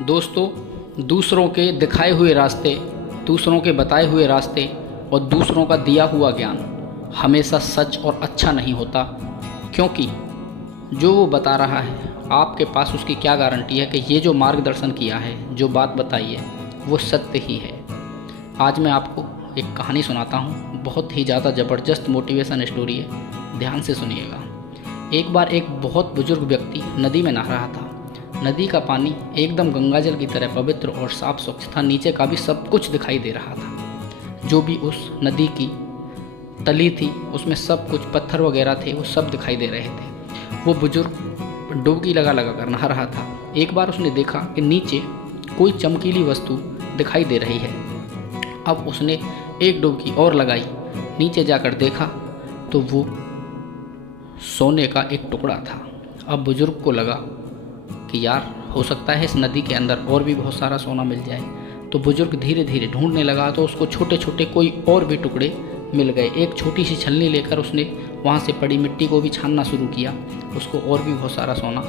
दोस्तों, दूसरों के दिखाए हुए रास्ते, दूसरों के बताए हुए रास्ते और दूसरों का दिया हुआ ज्ञान हमेशा सच और अच्छा नहीं होता, क्योंकि जो वो बता रहा है आपके पास उसकी क्या गारंटी है कि ये जो मार्गदर्शन किया है, जो बात बताई है, वो सत्य ही है। आज मैं आपको एक कहानी सुनाता हूँ। बहुत ही ज़्यादा ज़बरदस्त मोटिवेशन स्टोरी है, ध्यान से सुनिएगा। एक बार एक बहुत बुजुर्ग व्यक्ति नदी में नहा रहा था। नदी का पानी एकदम गंगाजल की तरह पवित्र और साफ स्वच्छ था। नीचे का भी सब कुछ दिखाई दे रहा था। जो भी उस नदी की तली थी उसमें सब कुछ पत्थर वगैरह थे, वो सब दिखाई दे रहे थे। वो बुजुर्ग डुबकी लगा लगा कर नहा रहा था। एक बार उसने देखा कि नीचे कोई चमकीली वस्तु दिखाई दे रही है। अब उसने एक डुबकी और लगाई, नीचे जाकर देखा तो वो सोने का एक टुकड़ा था। अब बुजुर्ग को लगा कि यार, हो सकता है इस नदी के अंदर और भी बहुत सारा सोना मिल जाए। तो बुजुर्ग धीरे धीरे ढूंढने लगा तो उसको छोटे छोटे कोई और भी टुकड़े मिल गए। एक छोटी सी छलनी लेकर उसने वहाँ से पड़ी मिट्टी को भी छानना शुरू किया, उसको और भी बहुत सारा सोना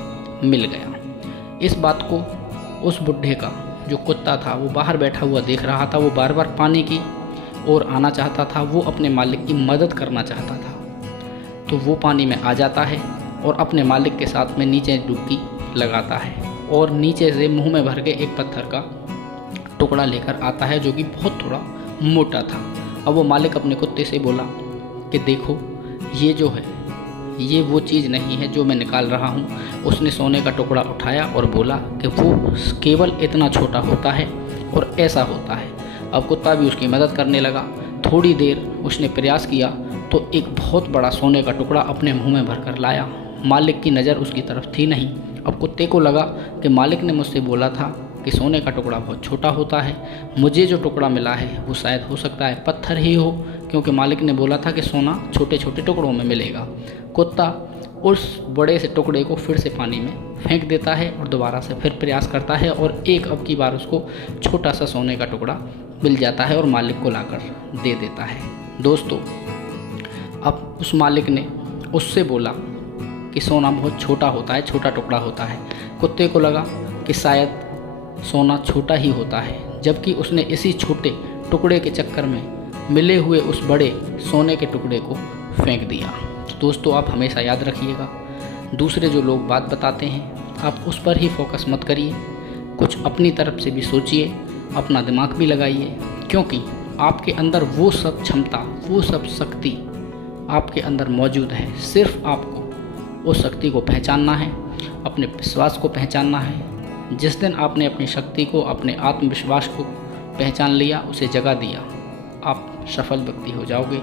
मिल गया। इस बात को उस बुढ़े का जो कुत्ता था वो बाहर बैठा हुआ देख रहा था। वो बार बार पानी की ओर आना चाहता था, वो अपने मालिक की मदद करना चाहता था। तो वो पानी में आ जाता है और अपने मालिक के साथ में नीचे डुबकी लगाता है और नीचे से मुंह में भर के एक पत्थर का टुकड़ा लेकर आता है, जो कि बहुत थोड़ा मोटा था। अब वो मालिक अपने कुत्ते से बोला कि देखो, ये जो है ये वो चीज़ नहीं है जो मैं निकाल रहा हूँ। उसने सोने का टुकड़ा उठाया और बोला कि वो केवल इतना छोटा होता है और ऐसा होता है। अब कुत्ता भी उसकी मदद करने लगा। थोड़ी देर उसने प्रयास किया तो एक बहुत बड़ा सोने का टुकड़ा अपने मुंह में भरकर लाया। मालिक की नज़र उसकी तरफ थी नहीं। अब कुत्ते को लगा कि मालिक ने मुझसे बोला था कि सोने का टुकड़ा बहुत छोटा होता है, मुझे जो टुकड़ा मिला है वो शायद हो सकता है पत्थर ही हो, क्योंकि मालिक ने बोला था कि सोना छोटे छोटे टुकड़ों में मिलेगा। कुत्ता उस बड़े से टुकड़े को फिर से पानी में फेंक देता है और दोबारा से फिर प्रयास करता है और एक अब की बार उसको छोटा सा सोने का टुकड़ा मिल जाता है और मालिक को लाकर दे देता है। दोस्तों, अब उस मालिक ने उससे बोला कि सोना बहुत छोटा होता है, छोटा टुकड़ा होता है। कुत्ते को लगा कि शायद सोना छोटा ही होता है, जबकि उसने इसी छोटे टुकड़े के चक्कर में मिले हुए उस बड़े सोने के टुकड़े को फेंक दिया। दोस्तों, आप हमेशा याद रखिएगा, दूसरे जो लोग बात बताते हैं आप उस पर ही फोकस मत करिए, कुछ अपनी तरफ से भी सोचिए, अपना दिमाग भी लगाइए, क्योंकि आपके अंदर वो सब क्षमता, वो सब शक्ति आपके अंदर मौजूद है। सिर्फ आपको उस शक्ति को पहचानना है, अपने विश्वास को पहचानना है। जिस दिन आपने अपनी शक्ति को, अपने आत्मविश्वास को पहचान लिया, उसे जगह दिया, आप सफल व्यक्ति हो जाओगे।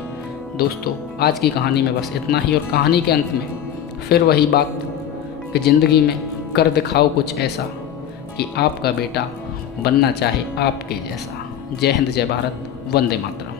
दोस्तों, आज की कहानी में बस इतना ही, और कहानी के अंत में फिर वही बात कि ज़िंदगी में कर दिखाओ कुछ ऐसा कि आपका बेटा बनना चाहे आपके जैसा। जय हिंद, जय भारत, वंदे मातरम।